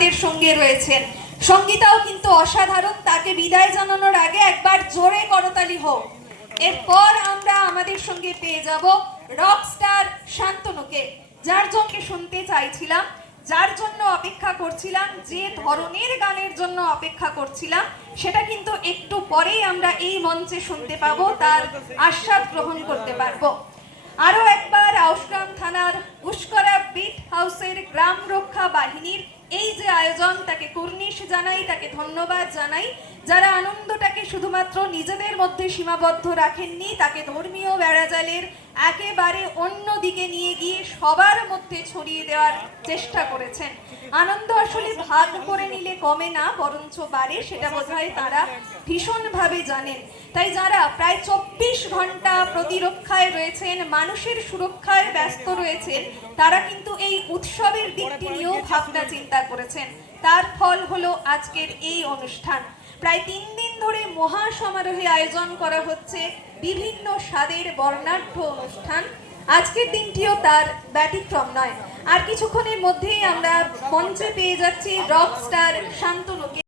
আমাদের সঙ্গে রয়েছেন। সঙ্গীতাও কিন্তু অসাধারণ, তাকে বিদায় জানানোর আগে একবার জোরে করতালি হোক। এরপর আমরা আমাদের সঙ্গে পেয়ে যাব রক স্টার শান্তনুকে, যার জন্য শুনতে চাইছিলাম, যার জন্য অপেক্ষা করছিলাম, যে ধরনের গানের জন্য অপেক্ষা করছিলাম, সেটা কিন্তু একটু পরেই আমরা এই মঞ্চে শুনতে পাবো, তার আস্বাদ গ্রহণ করতে পারব। আরও একবার আউসগ্রাম থানার বিট হাউসের গ্রাম রক্ষা বাহিনীর এই যে আয়োজন, তাকে কুর্নিশ জানাই, তাকে ধন্যবাদ জানাই। যারা আনন্দটাকে শুধুমাত্র নিজেদের মধ্যে সীমাবদ্ধ রাখেননি, তাকে ধর্মীয় বেড়াজালের একেবারে অন্য দিকে নিয়ে গিয়ে সবার মধ্যে ছড়িয়ে দেওয়ার চেষ্টা করেছেন। আনন্দ আসলে ভাগ করে নিলে কমে না বরঞ্চ বাড়ে সেটা বোধহয় তারা ভীষণভাবে জানেন। তাই যারা প্রায় চব্বিশ ঘণ্টা প্রতিরক্ষায় রয়েছেন মানুষের সুরক্ষায় ব্যস্ত রয়েছেন তারা কিন্তু এই উৎসবের দিকটি নিয়েও ভাবনা চিন্তা করেছেন। তার ফল হলো আজকের এই অনুষ্ঠান। প্রায় তিন দিন ধরে মহা সমারোহে আয়োজন করা হচ্ছে। বিভিন্ন স্বাদের বর্ণাঢ্য অনুষ্ঠান। আজকের দিনটিও তার ব্যতিক্রম নয়। আর কিছুক্ষণের মধ্যেই আমরা মঞ্চে পেয়ে যাচ্ছি রক স্টার শান্তনুকে।